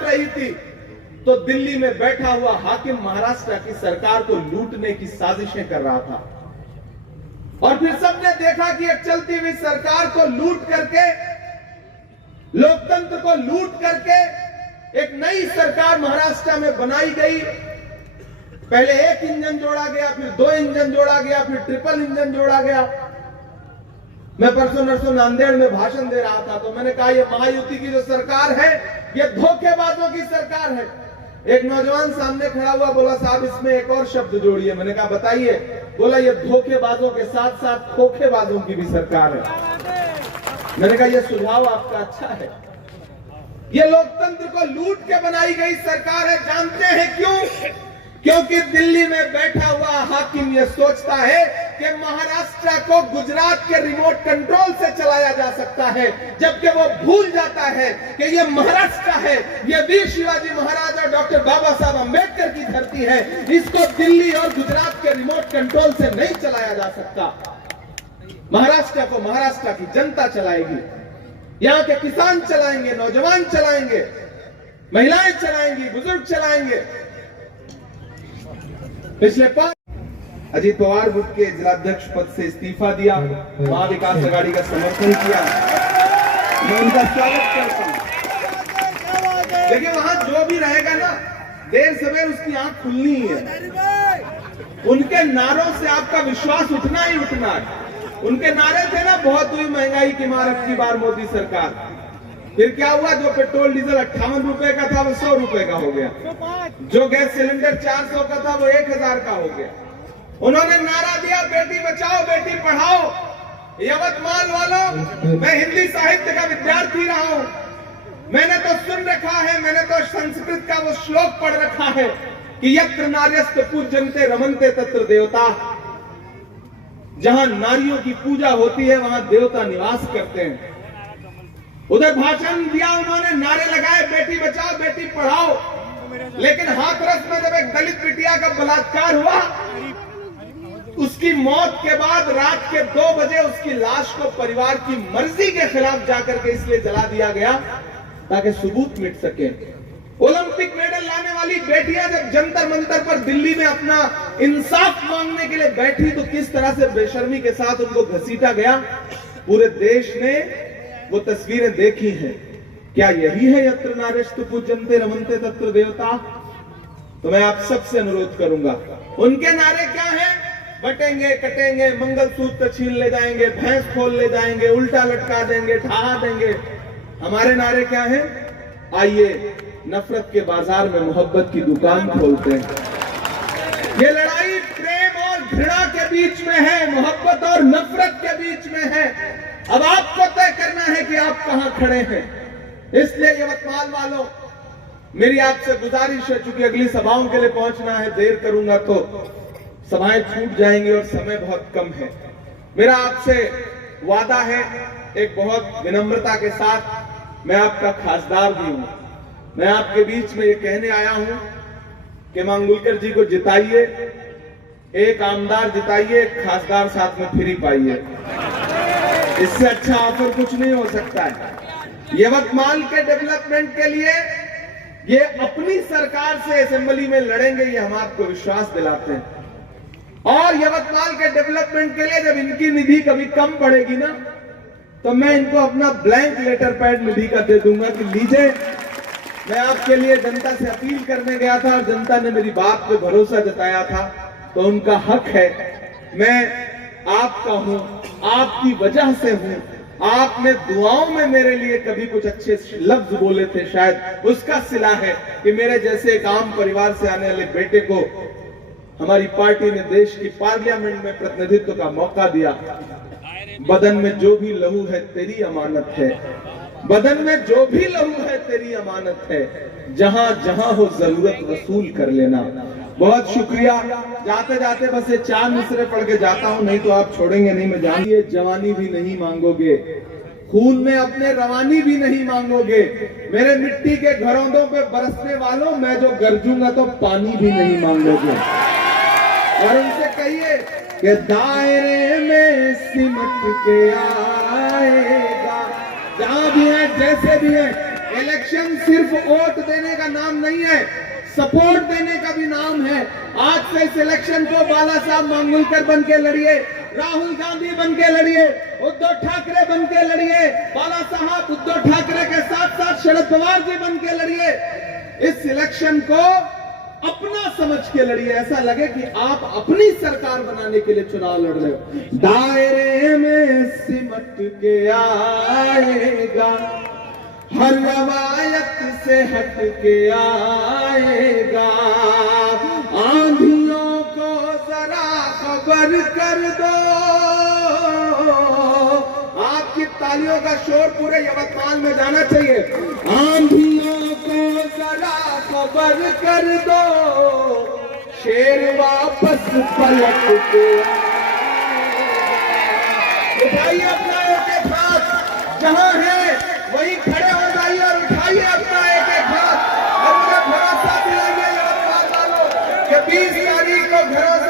बात रही थी तो दिल्ली में बैठा हुआ हाकिम महाराष्ट्र की सरकार को लूटने की साजिशें कर रहा था। और फिर सबने देखा कि एक चलती हुई सरकार को लूट करके, लोकतंत्र को लूट करके एक नई सरकार महाराष्ट्र में बनाई गई। पहले एक इंजन जोड़ा गया, फिर 2 इंजन जोड़ा गया, फिर ट्रिपल इंजन जोड़ा गया। मैं परसों नरसों नांदेड़ में भाषण दे रहा था तो मैंने कहा ये महायुति की जो सरकार है ये धोखेबाजों की सरकार है। एक नौजवान सामने खड़ा हुआ, बोला साहब इसमें एक और शब्द जोड़िए। मैंने कहा बताइए। बोला ये धोखेबाजों के साथ साथ खोखेबाजों की भी सरकार है। मैंने कहा ये सुझाव आपका अच्छा है। ये लोकतंत्र को लूट के बनाई गई सरकार है। जानते हैं क्यों? क्योंकि दिल्ली में बैठा हुआ हाकिम ये सोचता है कि महाराष्ट्र को गुजरात के रिमोट कंट्रोल से चलाया जा सकता है, जबकि वो भूल जाता है कि ये महाराष्ट्र है, ये वीर शिवाजी महाराज और डॉक्टर बाबा साहब अंबेडकर की धरती है। इसको दिल्ली और गुजरात के रिमोट कंट्रोल से नहीं चलाया जा सकता। महाराष्ट्र को महाराष्ट्र की जनता चलाएगी, यहाँ के किसान चलाएंगे, नौजवान चलाएंगे, महिलाएं चलाएंगी, बुजुर्ग चलाएंगे। पिछले 5 अजीत पवार गुट के जिलाध्यक्ष पद से इस्तीफा दिया, महाविकास आघाड़ी का समर्थन किया। मैं उनका स्वागत करता हूं। देखिए वहां जो भी रहेगा ना, देर सवेर उसकी आंख खुलनी ही है। उनके नारों से आपका विश्वास उठना ही उठना है। उनके नारे थे ना, बहुत हुई महंगाई की मार अब की बार मोदी सरकार। फिर क्या हुआ? जो पेट्रोल डीजल 58 रुपए का था वो 100 रुपए का हो गया। जो गैस सिलेंडर 400 का था वो 1000 का हो गया। उन्होंने नारा दिया बेटी बचाओ बेटी पढ़ाओ। यवतमाल वालों, मैं हिंदी साहित्य का विद्यार्थी रहा हूं। मैंने तो सुन रखा है, मैंने तो संस्कृत का वो श्लोक पढ़ रखा है कि यत्र नार्यस्त पूज्यन्ते रमन्ते तत्र देवता। जहां नारियों की पूजा होती है वहां देवता निवास करते हैं। उधर भाषण दिया उन्होंने, नारे लगाए बेटी बचाओ बेटी पढ़ाओ। लेकिन हाथरस में जब एक दलित बिटिया का बलात्कार हुआ, उसकी मौत के बाद रात के 2 बजे उसकी लाश को परिवार की मर्जी के खिलाफ जाकर के इसलिए जला दिया गया ताकि सबूत मिट सके। ओलंपिक मेडल लाने वाली बेटियां जब जंतर मंतर पर दिल्ली में अपना इंसाफ मांगने के लिए बैठी तो किस तरह से बेशर्मी के साथ उनको घसीटा गया। पूरे देश ने वो तस्वीरें देखी हैं। क्या यही है यत्र नार्यस्तु पूज्यन्ते रमन्ते तत्र देवता? तो मैं आप सबसे अनुरोध करूंगा, उनके नारे क्या हैं? बटेंगे कटेंगे, मंगलसूत्र छीन ले जाएंगे, भैंस खोल ले जाएंगे, उल्टा लटका देंगे, ढहा देंगे। हमारे नारे क्या हैं? आइए नफरत के बाजार में मोहब्बत की दुकान खोलते हैं। ये लड़ाई प्रेम और घृणा के बीच में है, मोहब्बत और नफरत के बीच में है। अब आपको तय करना है कि आप कहां खड़े हैं। इसलिए यवतमाल वालों, मेरी आपसे गुजारिश है, चूंकि अगली सभाओं के लिए पहुंचना है, देर करूंगा तो सभाएं छूट जाएंगी और समय बहुत कम है। मेरा आपसे वादा है, एक बहुत विनम्रता के साथ, मैं आपका खासदार भी हूं। मैं आपके बीच में ये कहने आया हूं कि मांगुलकर जी को जिताइए, एक आमदार जिताइए, एक खासदार साथ में फ्री पाइए। इससे अच्छा ऑफर कुछ नहीं हो सकता है। यवतमाल के डेवलपमेंट के लिए ये अपनी सरकार से असेंबली में लड़ेंगे, ये हम आपको विश्वास दिलाते हैं। और यवतमाल के डेवलपमेंट के लिए जब इनकी निधि कभी कम पड़ेगी ना, तो मैं इनको अपना ब्लैंक लेटर पैड निधि का दे दूंगा कि लीजिए। मैं आपके लिए जनता से अपील करने गया था और जनता ने मेरी बात पे भरोसा जताया था, तो उनका हक है। मैं आपका हूं, आपकी वजह से हूं। आपने दुआओं में मेरे लिए कभी कुछ अच्छे लफ्ज बोले थे, शायद उसका सिला है कि मेरे जैसे एक आम परिवार से आने वाले बेटे को हमारी पार्टी ने देश की पार्लियामेंट में प्रतिनिधित्व का मौका दिया। बदन में जो भी लहू है तेरी अमानत है, बदन में जो भी लहू है तेरी अमानत है, जहां जहां हो जरूरत वसूल कर लेना। बहुत शुक्रिया। जाते जाते बस ये 4 मिसरे पढ़ के जाता हूं, नहीं तो आप छोड़ेंगे नहीं। मैं जानिए, जवानी भी नहीं मांगोगे, खून में अपने रवानी भी नहीं मांगोगे। मेरे मिट्टी के घरौंदों पे बरसने वालों, मैं जो गरजूंगा तो पानी भी नहीं मांगोगे। और उनसे कहिए कि दायरे में सिमट के आएगा, जहां भी है जैसे भी है, इलेक्शन सिर्फ वोट देने का नाम नहीं है, सपोर्ट देने का भी नाम है। आज से इस इलेक्शन को बाला साहब मांगुलकर बन के लड़िए, राहुल गांधी बन के लड़िए, उद्धव ठाकरे बन के लड़िए, बाला साहब उद्धव ठाकरे के साथ साथ शरद पवार जी बन के लड़िए। इस इलेक्शन को अपना समझ के लड़िए, ऐसा लगे कि आप अपनी सरकार बनाने के लिए चुनाव लड़ रहे हो। दायरे में सिमट के आएगा, हर रवायत से हट के आएगा, आंधियों को जरा खबर कर दो। आपकी तालियों का शोर पूरे यवतमाल में जाना चाहिए। आंधियों को जरा खबर कर दो, शेर वापस पलट के उठाइए अपना एक हाथ, जहां है वहीं खड़े हो जाइए और उठाइए अपना एक हाथ और मुझे भरोसा दिलाइए यवतमाल वालों कि 20 तारीख को भरोसा